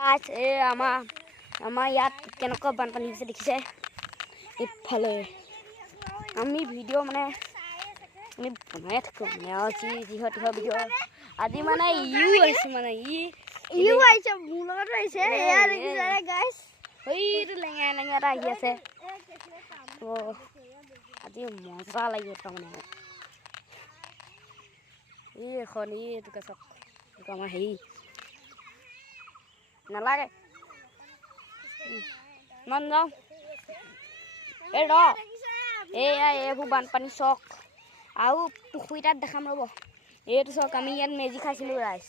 আমাৰ ইয়াত কেনেকুৱা বানপানী হৈছে দেখিছে ইফালে আমি ভিডিঅ' মানে আমি বনাই থাকোঁ মানে যিহৰ ভিডিঅ' আজি মানে আহিছে মানে আহিছে মোৰ লগতো আহিছে এয়া দেখিছে গাইছ সেইটো লেঙা এটা আহি আছে আজি মজা লাগিব তাৰমানে এখন এইটোকে চক আমাৰ হেৰি নালাগে মান যাওঁ এই এইবোৰ বানপানী চক আৰু পুখুৰী তাত দেখাম ৰ'ব এইটো চক আমি ইয়াত মেজি খাইছিলোঁ ৰাইজ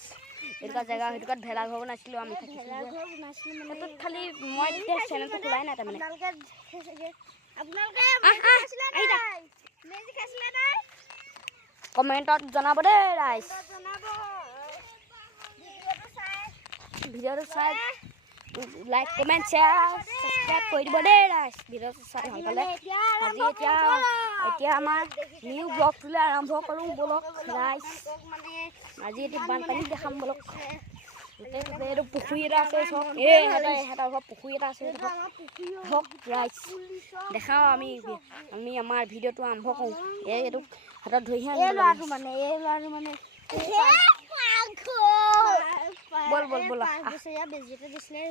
এনেকুৱা জেগা সেইটোকাত ভেলাঘৰ বনাইছিলোঁ আমি সেইটোত খালি মই তেতিয়া চেনেলটো খোলাই নাই তাৰমানে কমেণ্টত জনাব দেই ৰাইজ ভিডিঅ'টো চাই লাইক কমেণ্ট শ্বেয়াৰ ছাবস্ক্ৰাইব কৰি দিব দেই ৰাইজ ভিডিঅ'টো চাই ভাল পালে আজি এতিয়া আমাৰ নিউ ব্লগটোলৈ আৰম্ভ কৰোঁ বলক ৰাইজ আজি এতিয়া বানপানী দেখাম বলক এইটো পুখুৰী এটা আছে চক সিহঁতৰ ঘৰত পুখুৰী এটা আছে হওক ৰাইজ দেখাওঁ আমি আমাৰ ভিডিঅ'টো আৰম্ভ কৰোঁ এইটো হাতত ধৰিহে ল'ৰাটো মানে বল বেজিতে দিছিলে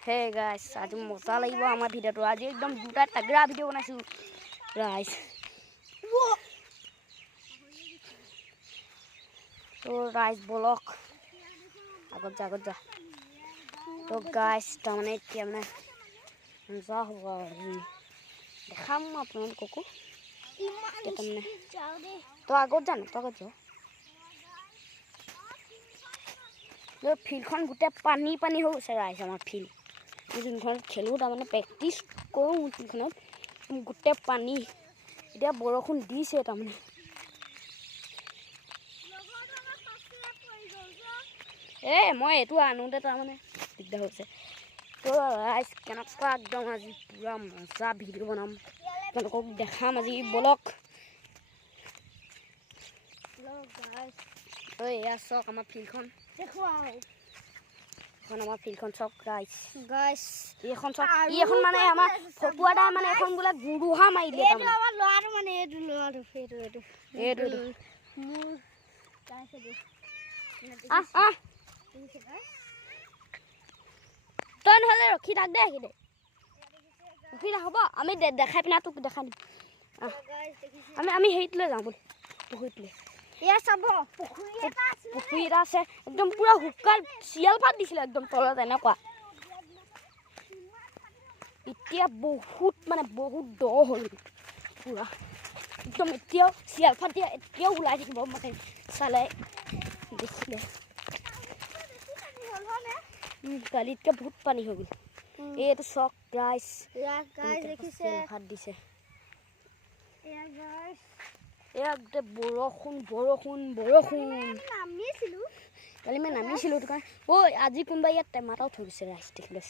হে গাইছ আজি মজা লাগিব আমাৰ ভিডিঅ'টো আজি একদম দুটা তাগৰা ভিডিঅ' বনাইছোঁ ৰাইজ তো ৰাইজ বলক আগত যা তো গাইছ তাৰমানে এতিয়া মানে মজা হ'ব দেখাম আপোনালোককো তাৰমানে তো আগত যা ফিল্ডখন গোটেই পানী হৈ গৈছে ৰাইজ আমাৰ ফিল্ড যোনখন খেলোঁ তাৰমানে প্ৰেক্টিচ কৰোঁ ফিল্ডখনত গোটেই পানী এতিয়া বৰষুণ দিছে তাৰমানে মই এইটো আনোতে তাৰমানে দিগদাৰ হৈছে তো ৰাইজ কেনেকুৱা একদম আজি পূৰা মজা ভিডিঅ' বনাম আপোনালোকক দেখাম আজি বলক এয়া চক আমাৰ ফিল্ডখন আমাৰ ফিল্ডখন চক ৰাইজ এইখন চক এইখন মানে আমাৰ ফকুৱা এটা মানে এখন বোলে গুৰুহা মাৰি দিয়ে ল'ৰাটো মানে এইটো তই নহ'লে ৰখি থাক দে ৰখি নাহ'ব আমি দেখাই পিনে তোক দেখাই দিম আমি হেৰিটোলৈ যাওঁ ব'ল পুখুৰীটোলৈ এয়া চাব পুখুৰী এটা আছে একদম পুৰা শুকান চিয়াল পাত দিছিলে একদম তলত এনেকুৱা এতিয়া বহুত দ হ'ল পুৰা একদম এতিয়াও চিয়াল পাত দিয়া এতিয়াও ওলাই থাকিব মানে চালে দেখিলে কালিতকৈ বহুত পানী হৈ গ'ল এইটো চক ৰাইজ ভাত দিছে এয়া গোটেই বৰষুণ কালি মই নামিছিলোঁ সেইটো কাৰণে আজি কোনোবা ইয়াত টেমাটাও থৈ গৈছে ৰাইজ দেখিলে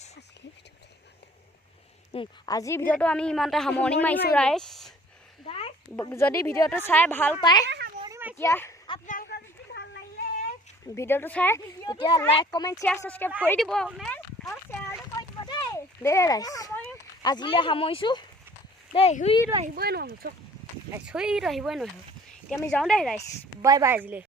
আজিৰ ভিডিঅ'টো আমি ইমানতে সামৰণি মাৰিছোঁ ৰাইজ যদি ভিডিঅ'টো চাই ভাল পায় এতিয়া ভিডিঅ'টো চাই এতিয়া লাইক কমেণ্ট শ্বেয়াৰ ছাবস্ক্ৰাইব কৰি দিব দেই ৰাইজ আজিলৈ সামৰিছোঁ দেই আহিবই নোৱাৰোঁ চক ৰাইজ আহিবই নোৱাৰোঁ এতিয়া আমি যাওঁ দেই ৰাইজ বাই আজিলৈ